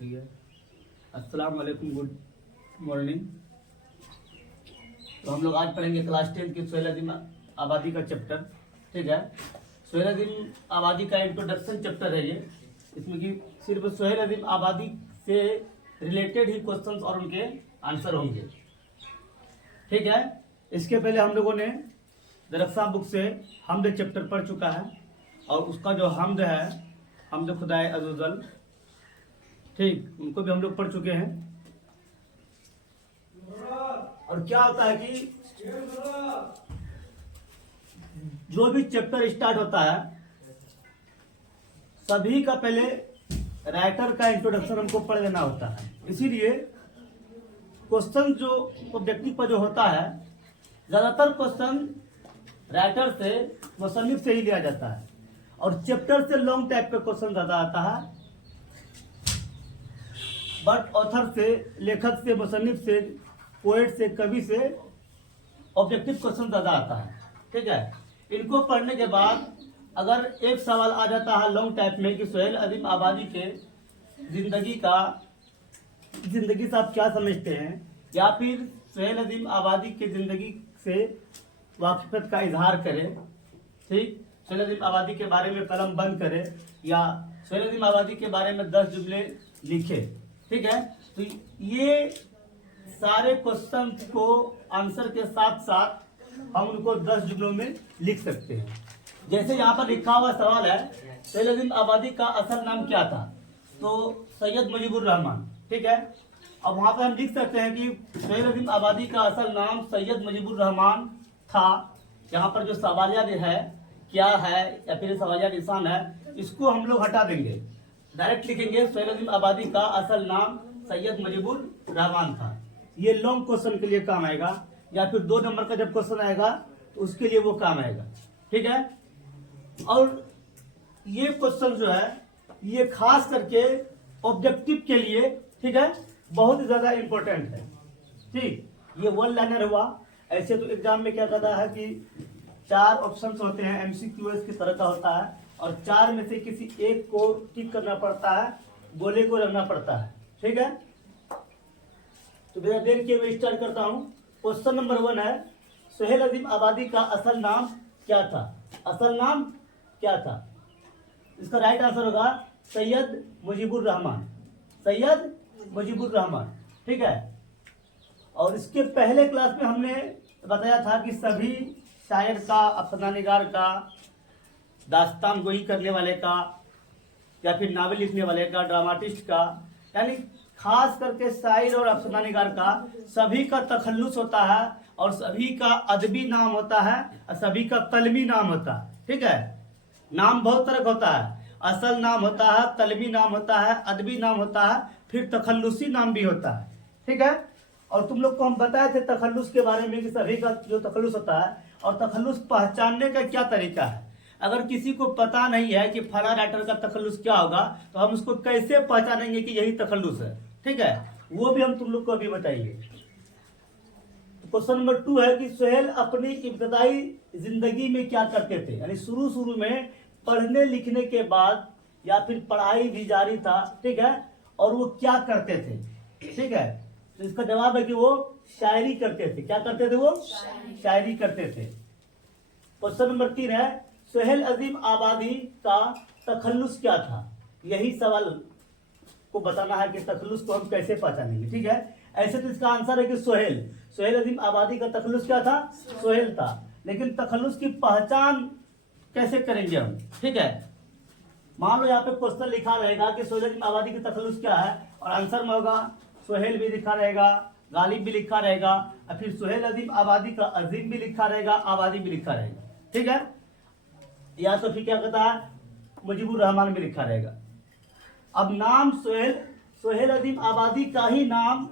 ठीक है। अस्सलाम वालेकुम, गुड मॉर्निंग। तो हम लोग आज पढ़ेंगे क्लास 10 की सोहेल आबादी का चैप्टर। ठीक है, सोहेल आबादी का इंट्रोडक्शन चैप्टर है ये। इसमें कि सिर्फ सोहेल आबादी से रिलेटेड ही क्वेश्चंस और उनके आंसर होंगे। ठीक है, इसके पहले हम लोगों ने दरख्सा बुक से हमद चैप्टर पढ़ चुका है और उसका जो हमद है, हमद खुदाए अज़्ज़ल, ठीक, उनको भी हम लोग पढ़ चुके हैं। और क्या होता है कि जो भी चैप्टर स्टार्ट होता है सभी का पहले राइटर का इंट्रोडक्शन हमको पढ़ लेना होता है। इसीलिए क्वेश्चन जो ऑब्जेक्टिव पर जो होता है, ज्यादातर क्वेश्चन राइटर से, मुसन्निफ से ही लिया जाता है और चैप्टर से लॉन्ग टाइप का क्वेश्चन ज्यादा आता है, बट ऑथर से, लेखक से, मुसन्निफ से, पोएट से, कवि से ऑब्जेक्टिव क्वेश्चन ज्यादा आता है। ठीक है, इनको पढ़ने के बाद अगर एक सवाल आ जाता है लॉन्ग टाइप में कि सोहेल आबादी के जिंदगी से आप क्या समझते हैं, या फिर सोहेल आबादी के जिंदगी से वाकिफियत का इजहार करें, ठीक, सोहेल आबादी के बारे में कलम बंद करें या सोहेल आबादी के बारे में 10 जुमले लिखे। ठीक है, तो ये सारे क्वेश्चन को आंसर के साथ साथ हम उनको 10 जुमलों में लिख सकते हैं। जैसे यहाँ पर लिखा हुआ सवाल है, सोहेल आबादी का असल नाम क्या था, तो सैयद मुजीबुर रहमान। ठीक है, अब वहाँ पर हम लिख सकते हैं कि सोहेल आबादी का असल नाम सैयद मुजीबुर रहमान था। यहाँ पर जो सवालिया है क्या है या फिर सवालिया निशान है, इसको हम लोग हटा देंगे, डायरेक्ट लिखेंगे सोहेल आबादी का असल नाम सैयद मुजीबुर रहमान था। ये लॉन्ग क्वेश्चन के लिए काम आएगा, या फिर 2 नंबर का जब क्वेश्चन आएगा तो उसके लिए वो काम आएगा। ठीक है, और ये क्वेश्चन जो है ये खास करके ऑब्जेक्टिव के लिए, ठीक है, बहुत ज्यादा इंपॉर्टेंट है। ठीक, ये 1 लाइनर हुआ। ऐसे तो एग्जाम में क्या कहता है कि 4 ऑप्शंस होते हैं, एमसीक्यूएस की तरह का होता है, और 4 में से किसी एक को टिक करना पड़ता है, गोले को रखना पड़ता है। ठीक है, तो मेरा देख के मैं स्टार्ट करता हूँ। क्वेश्चन नंबर 1 है, सोहेल आबादी का असल नाम क्या था? असल नाम क्या था? इसका राइट आंसर होगा सैयद मुजीबुर रहमान, सैयद मुजीबुर रहमान। ठीक है, और इसके पहले क्लास में हमने बताया था कि सभी शायर का, अफसानानिगार का, दास्तान गोई करने वाले का, या फिर नावल लिखने वाले का, ड्रामाटिस्ट का, यानी खास करके शायर और अफसानानिगार का सभी का तखल्लुस होता है और सभी का अदबी नाम होता है और सभी का कलमी नाम होता है। ठीक है, नाम बहुत तरह का होता है, असल नाम होता है, कलमी नाम होता है, अदबी नाम होता है, फिर तखल्लुसी नाम भी होता है। ठीक है, और तुम लोग को हम बताए थे तखल्लुस के बारे में कि सभी का जो तखल्लुस होता है और तखल्लुस पहचानने का क्या तरीका है। अगर किसी को पता नहीं है कि फला राइटर का तखल्लुस क्या होगा, तो हम उसको कैसे पहचानेंगे कि यही तखल्लुस है। ठीक है, वो भी हम तुम लोग को अभी बताएंगे। क्वेश्चन नंबर 2 है कि सोहेल अपनी इब्तदाई जिंदगी में क्या करते थे, यानी शुरू में पढ़ने लिखने के बाद या फिर पढ़ाई भी जारी था, ठीक है, और वो क्या करते थे। ठीक है, तो इसका जवाब है कि वो शायरी करते थे। क्या करते थे? वो शायरी करते थे। क्वेश्चन नंबर 3 है, सोहेल आबादी का तखल्लुस क्या था? यही सवाल को बताना है कि तखल्लुस को हम कैसे पहचानेंगे। ठीक है, ऐसे तो इसका आंसर है कि सोहेल आबादी का तखल्लुस क्या था? सोहेल था, लेकिन तखल्लुस की पहचान कैसे करेंगे हम? ठीक है, मान लो यहाँ पे क्वेश्चन लिखा रहेगा कि सोहेल आबादी की तखल्लुस क्या है, और आंसर में होगा सोहेल भी लिखा रहेगा, गालिब भी लिखा रहेगा, और फिर सोहेल आबादी का अजीम भी लिखा रहेगा, आबादी भी लिखा रहेगा। ठीक है, या तो फिर क्या कहता है, मुजीबुर रहमान भी लिखा रहेगा। अब नाम सोहेल आबादी का ही नाम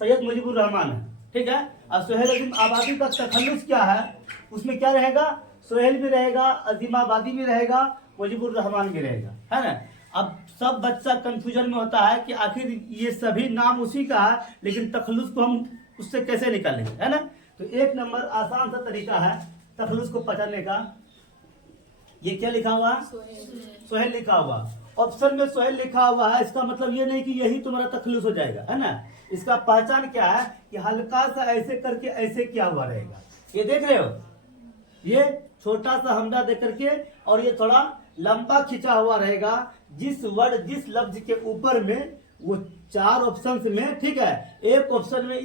सैयद मुजीबुर रहमान है। ठीक है, अब सोहेल आबादी का तखल्लुस क्या है, उसमें क्या रहेगा? सोहेल भी रहेगा, अजीम आबादी भी रहेगा, मुजीबुर रहमान भी रहेगा, है ना। अब सब बच्चा कंफ्यूजन में होता है कि आखिर ये सभी नाम उसी का है, लेकिन तखल्लुस को हम उससे कैसे निकालेंगे, है ना। तो 1 नंबर आसान सा तरीका है तखल्लुस को पहचानने का। ये क्या लिखा हुआ? सोहेल लिखा हुआ। ऑप्शन में सोहेल लिखा हुआ है, इसका मतलब ये नहीं कि यही तुम्हारा तखल्लुस हो जाएगा, है ना। इसका पहचान क्या है कि हल्का सा ऐसे करके ऐसे किया हुआ रहेगा, ये देख रहे हो, ये छोटा सा हमला दे करके और ये थोड़ा लंबा खिंचा हुआ रहेगा। जिस वर्ड जिस लफ्ज के ऊपर में वो 4 ऑप्शन में, ठीक है, एक ऑप्शन में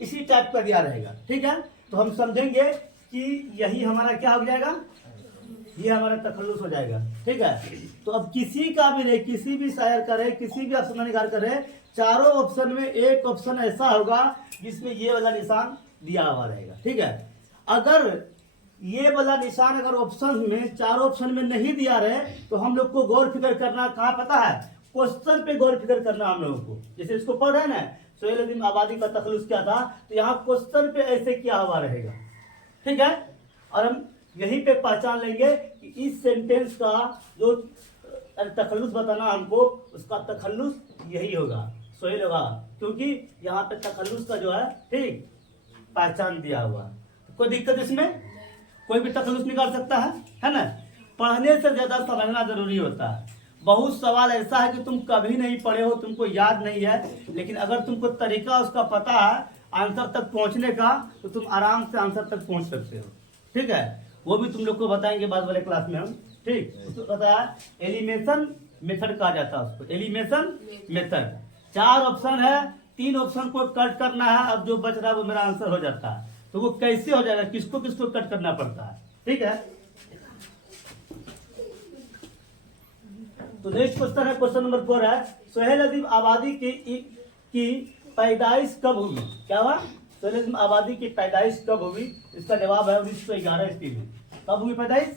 इसी टाइप का दिया रहेगा, ठीक है। तो हम समझेंगे कि यही हमारा क्या हो जाएगा, ये हमारा तखल्लुस हो जाएगा, ठीक है। तो अब किसी का भी रहे, किसी भी शायर का रहे, किसी भी अफसानानिगार का रहे, चारों ऑप्शन में एक ऑप्शन ऐसा होगा जिसमें ये वाला निशान दिया हुआ रहेगा, ठीक है। अगर ये वाला निशान अगर ऑप्शन में, चारों ऑप्शन में नहीं दिया रहे तो हम लोग को गौर फिक्र करना कहाँ पता है, क्वेश्चन पे गौर फिक्र करना हम लोगों को। जैसे इसको पढ़ रहे हैं ना, सोहेल अजीम आबादी का तखल्लुस क्या था, तो यहाँ क्वेश्चन पे ऐसे क्या हुआ रहेगा, ठीक है। और हम यहीं पे पहचान लेंगे कि इस सेंटेंस का जो तखल्लुस बताना हमको, उसका तखल्लुस यही होगा, सोहेल होगा, क्योंकि यहाँ पे तखल्लुस का जो है, ठीक, पहचान दिया हुआ। कोई दिक्कत इसमें, कोई भी तखल्लुस निकाल सकता है ना। पढ़ने से ज्यादा समझना जरूरी होता है। बहुत सवाल ऐसा है कि तुम कभी नहीं पढ़े हो, तुमको याद नहीं है, लेकिन अगर तुमको तरीका उसका पता है आंसर तक पहुंचने का, तो तुम आराम से आंसर तक पहुंच सकते हो, ठीक है। वो भी तुम लोग को बताएंगे बाद वाले क्लास में हम, ठीक। उसको बताया एलिमिनेशन मेथड कहा जाता है, उसको एलिमिनेशन मेथड। 4 ऑप्शन है, 3 ऑप्शन को कट करना है, अब जो बच रहा है वो मेरा आंसर हो जाता है। तो वो कैसे हो जाएगा, किसको किसको कट करना पड़ता है, ठीक है। तो नेक्स्ट क्वेश्चन है, क्वेश्चन नंबर 4 है, सोहेल अजीम आबादी की पैदाइश कब हुई। क्या हुआ, सोहेल अजीम आबादी की पैदाइश कब हुई। इसका जवाब है 1911 ईस्वी में। कब हुई पैदाइश,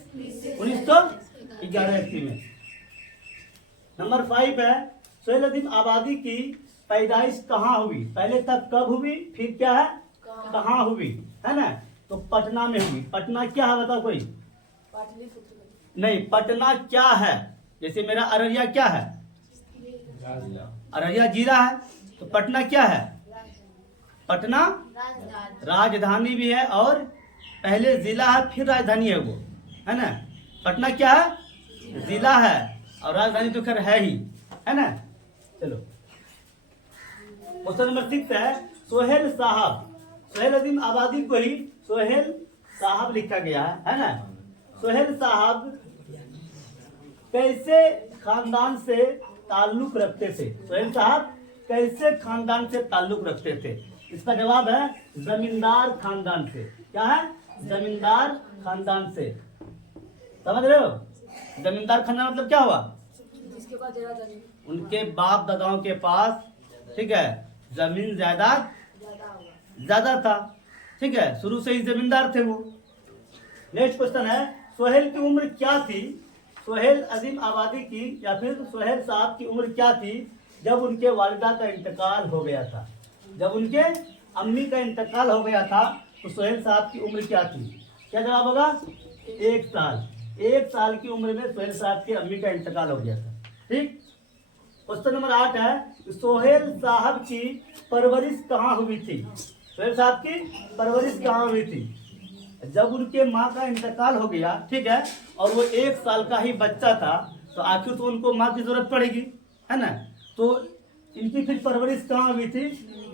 1911 ईस्वी में। नंबर 5 है, सोहेल अजीम आबादी की पैदाइश कहाँ हुई। पहले तक कब हुई, फिर क्या है, कहाँ हुई, है ना। तो पटना में हुई। पटना क्या है बताओ कोई, नहीं, पटना क्या है। जैसे मेरा अररिया क्या है, अररिया जिला है, तो पटना क्या है, पटना राजधानी भी है, और पहले जिला है फिर राजधानी है वो, है ना। पटना क्या है, जिला है, और राजधानी तो खैर है ही, है ना। चलो क्वेश्चन नंबर 6 है, सोहेल साहब, सोहेल अजीम आबादी को ही सोहेल साहब लिखा गया है ना। सोहेल साहब कैसे खानदान से ताल्लुक रखते थे, सोहेल साहब कैसे खानदान से ताल्लुक रखते थे। इसका जवाब है जमींदार खानदान से। क्या है, जमींदार खानदान से। समझ रहे हो, जमींदार खानदान मतलब क्या हुआ, जिसके पास ज्यादा जमीन, उनके बाप दादाओं के पास, ठीक है, जमीन जायदाद ज्यादा था, ठीक है, शुरू से ही जमींदार थे वो। नेक्स्ट क्वेश्चन है, सोहेल की उम्र क्या थी। सोहेल अजीम आबादी की या फिर सोहेल साहब की उम्र क्या थी जब उनके वालिदा का इंतकाल हो गया था। जब उनके अम्मी का इंतकाल हो गया था तो सोहेल साहब की उम्र क्या थी। क्या जवाब होगा, 1 साल। 1 साल की उम्र में सोहेल साहब की अम्मी का इंतकाल हो गया था, ठीक। क्वेश्चन नंबर 8 है, सोहेल साहब की परवरिश कहाँ हुई थी। सोहेल साहब की परवरिश कहाँ हुई थी। जब उनके माँ का इंतकाल हो गया, ठीक है, और वो 1 साल का ही बच्चा था, तो आखिर तो उनको माँ की जरूरत पड़ेगी, है ना। तो इनकी फिर परवरिश कहाँ हुई थी,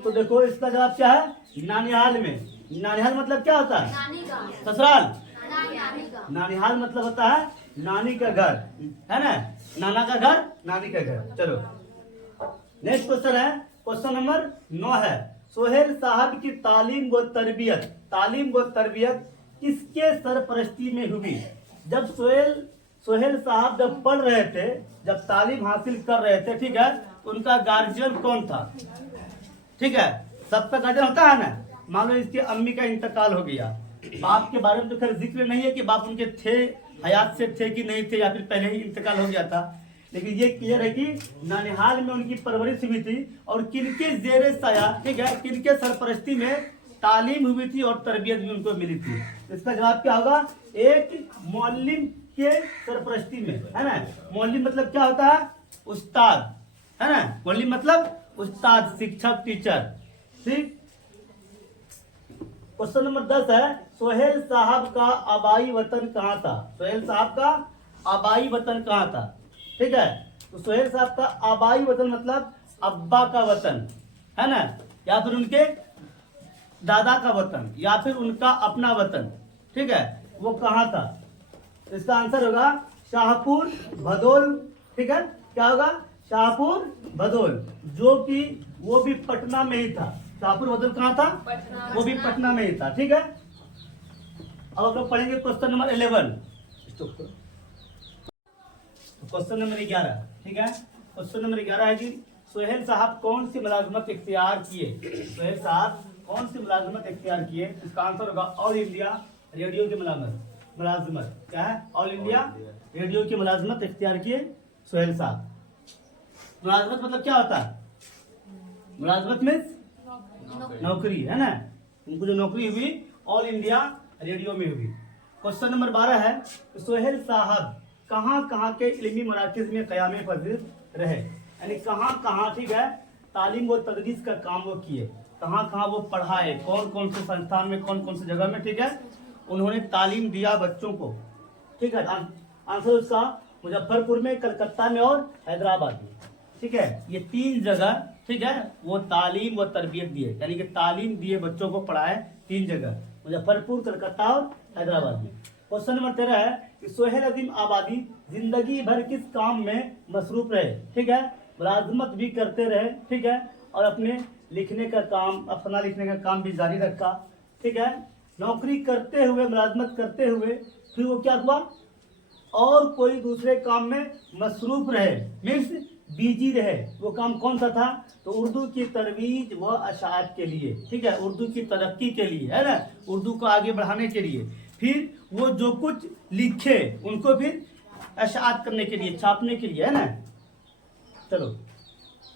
तो देखो इसका जवाब क्या है, नानिहाल में। नानिहाल मतलब क्या होता है, ससुराल। नानिहाल मतलब होता है नानी का घर, है ना, नाना का घर, नानी का घर। चलो नेक्स्ट क्वेश्चन है, क्वेश्चन नंबर 9 है, सोहेल साहब की तालीम व तरबियत किसके सरपरस्ती में हुई। जब सोहेल साहब जब पढ़ रहे थे, जब तालीम हासिल कर रहे थे, ठीक है, उनका गार्जियन कौन था, ठीक है। सबका गार्जियन होता है ना। मान लो इसके अम्मी का इंतकाल हो गया, बाप के बारे में तो खैर जिक्र नहीं है कि बाप उनके थे, हयात से थे कि नहीं थे, या फिर पहले ही इंतकाल हो गया था, लेकिन ये क्लियर है कि नानिहाल में उनकी परवरिश हुई थी, और किनके जेरे साया, ठीक है, किनके सरपरस्ती में तालीम हुई थी और तरबियत भी उनको मिली थी। इसका जवाब क्या होगा, एक मौलिम के सरपरस्ती में, है ना। मौलिम मतलब क्या होता है, उस्ताद, है ना। मौलिम मतलब उस्ताद, शिक्षक, टीचर, ठीक। क्वेश्चन नंबर 10 है, सोहेल साहब का आबाई वतन कहाँ था। सोहेल साहब का आबाई वतन कहाँ था, ठीक है। तो सोहेल साहब का आबाई वतन मतलब अब्बा का वतन है ना, या फिर उनके दादा का वतन, या फिर उनका अपना वतन, ठीक है, वो कहाँ था? इसका आंसर होगा शाहपुर भदोल। ठीक है, क्या होगा? शाहपुर भदोल, जो कि वो भी पटना में ही था। शाहपुर भदोल कहाँ था? पटना। वो भी पटना में ही था। ठीक है, अब हम लोग पढ़ेंगे क्वेश्चन नंबर 11। क्वेश्चन नंबर 11, ठीक है, क्वेश्चन नंबर 11 है कि सोहेल साहब कौन सी मुलाजमत इख्तियार किए? सोहेल साहब कौन सी मुलाजमत इख्तियार किए? इसका आंसर होगा ऑल इंडिया रेडियो की मुलाजमत। क्या है? ऑल इंडिया रेडियो की मुलाजमत इख्तियार किए सोहेल साहब। मुलाजमत मतलब क्या होता है? मुलाजमत मीन्स नौकरी, है ना, उनको जो नौकरी हुई ऑल इंडिया रेडियो में हुई। क्वेश्चन नंबर 12 है, सोहेल साहब कहाँ कहाँ के इल्मी मराकज़ में क़याम पज़ीर रहे? यानी कहाँ कहाँ, ठीक है, तालीम व तदरीस का काम वो किए, कहाँ कहाँ वो पढ़ाए, कौन कौन से संस्थान में, कौन कौन सी जगह में, ठीक है, उन्होंने तालीम दिया बच्चों को। ठीक है, आंसर उसका मुजफ्फरपुर में, कलकत्ता में और हैदराबाद में। ठीक है, ये 3 जगह, ठीक है, वो तालीम व तरबियत दिए, यानी कि तालीम दिए बच्चों को, पढ़ाए 3 जगह, मुजफ्फरपुर, कलकत्ता और हैदराबाद में। क्वेश्चन नंबर 13 है कि सोहेल अजीम आबादी जिंदगी भर किस काम में मसरूफ रहे? ठीक है, मुलाजमत भी करते रहे, ठीक है, और अपने लिखने का काम, अफसाना लिखने का काम भी जारी रखा। ठीक है, नौकरी करते हुए, मुलाजमत करते हुए फिर वो क्या हुआ? और कोई दूसरे काम में मसरूफ रहे, मीन्स बिजी रहे। वो काम कौन सा था? तो उर्दू की तरवीज व अशाअत के लिए, ठीक है, उर्दू की तरक्की के लिए, है ना, उर्दू को आगे बढ़ाने के लिए। फिर वो जो कुछ लिखे उनको फिर अशाअत करने के लिए, छापने के लिए, है ना। चलो,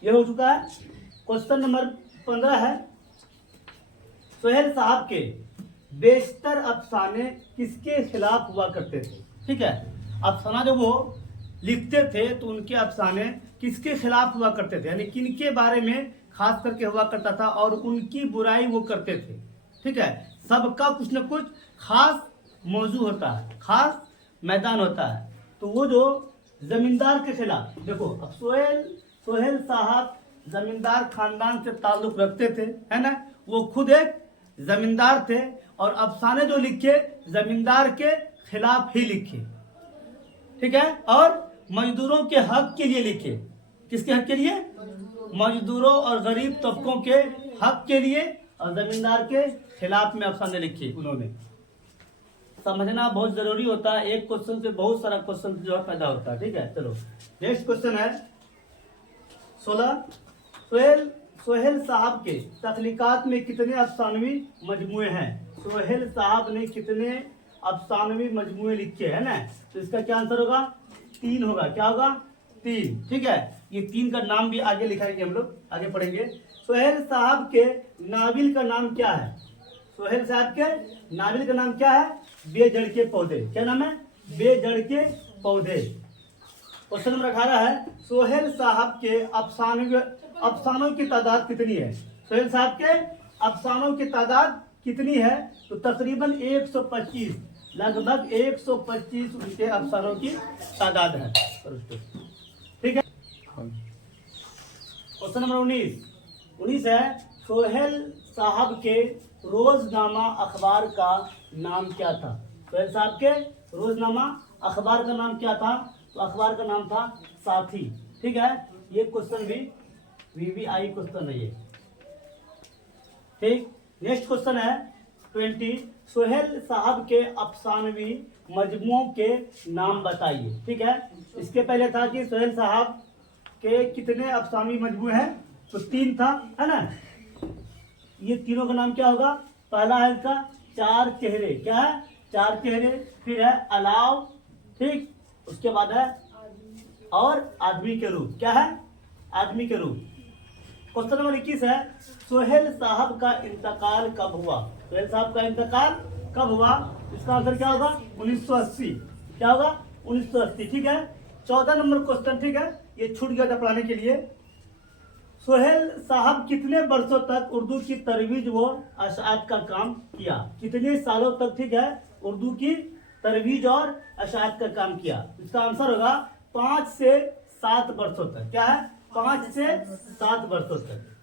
ये हो चुका है। क्वेश्चन नंबर 15 है, सोहेल साहब के बेशतर अफसाने किसके खिलाफ हुआ करते थे? ठीक है, अफसाना जब वो लिखते थे तो उनके अफसाने किसके खिलाफ हुआ करते थे, यानी किनके बारे में खास करके हुआ करता था और उनकी बुराई वो करते थे। ठीक है, सबका कुछ न कुछ खास मौजू होता है, खास मैदान होता है। तो वो जो जमींदार के खिलाफ, देखो अब सोहेल साहब जमींदार खानदान से ताल्लुक रखते थे, है ना, वो खुद एक जमींदार थे और अफसाने जो लिखे जमींदार के खिलाफ ही लिखे। ठीक है, और मजदूरों के हक के लिए लिखे। किसके हक के लिए? मजदूरों और गरीब तबकों के हक के लिए, और जमींदार के खिलाफ में अफसाने लिखे उन्होंने। समझना बहुत जरूरी होता है, एक क्वेश्चन से बहुत सारा क्वेश्चन जो है पैदा होता है। ठीक है, चलो नेक्स्ट क्वेश्चन है 16। सोहेल साहब के तख्लीकात में कितने अफसानवी मजमुए हैं? सोहेल साहब ने कितने अफसानवी मजमुए लिखे, है ना, तो इसका क्या आंसर होगा? 3 होगा। क्या होगा? 3। ठीक है, ये 3 का नाम भी आगे लिखाएंगे, हम लोग आगे पढ़ेंगे। सोहेल साहब के नाविल का नाम क्या है? सोहेल साहब के नाविल का नाम क्या है? बेजड़ के पौधे। क्या नाम है? बेजड़ के पौधे। क्वेश्चन नंबर 18 है, सोहेल साहब के अफसानों की तादाद कितनी है? सोहेल साहब के अफसानों की तादाद कितनी है? तो तकरीबन 125, लगभग 125 उनके अफसानों की तादाद है। ठीक है, क्वेश्चन नंबर 19 है, सोहेल साहब के रोजनामा अखबार का नाम क्या था? सोहेल साहब के रोजनामा अखबार का नाम क्या था? तो अखबार का नाम था साथी। ठीक है, ये क्वेश्चन भी VVI क्वेश्चन है ये। ठीक, नेक्स्ट क्वेश्चन है 20। सोहेल साहब के अफसानवी मजमुओं के नाम बताइए। ठीक है, इसके पहले था कि सोहेल साहब के कितने अफसानवी मजमू हैं? तो 3 था, है ना। ये तीनों का नाम क्या होगा? पहला है इसका 4 चेहरे। क्या है? 4 चेहरे। फिर है अलाव, ठीक, उसके बाद है और आदमी के रूप। क्या है? आदमी के रूप। क्वेश्चन नंबर 21 है, सोहेल साहब का इंतकाल कब हुआ? सोहेल साहब का इंतकाल कब हुआ? इसका आंसर क्या होगा? 1980। क्या होगा? 1980। ठीक है, 14 नंबर क्वेश्चन, ठीक है, ये छूट गया था पढ़ाने के लिए। सोहेल साहब कितने वर्षों तक उर्दू की तरवीज व अशाअत का काम किया? कितने सालों तक, ठीक है, उर्दू की तरवीज और अशाअत का काम किया? इसका आंसर होगा 5 से 7 वर्षों तक। क्या है? 5 से 7 वर्षों तक।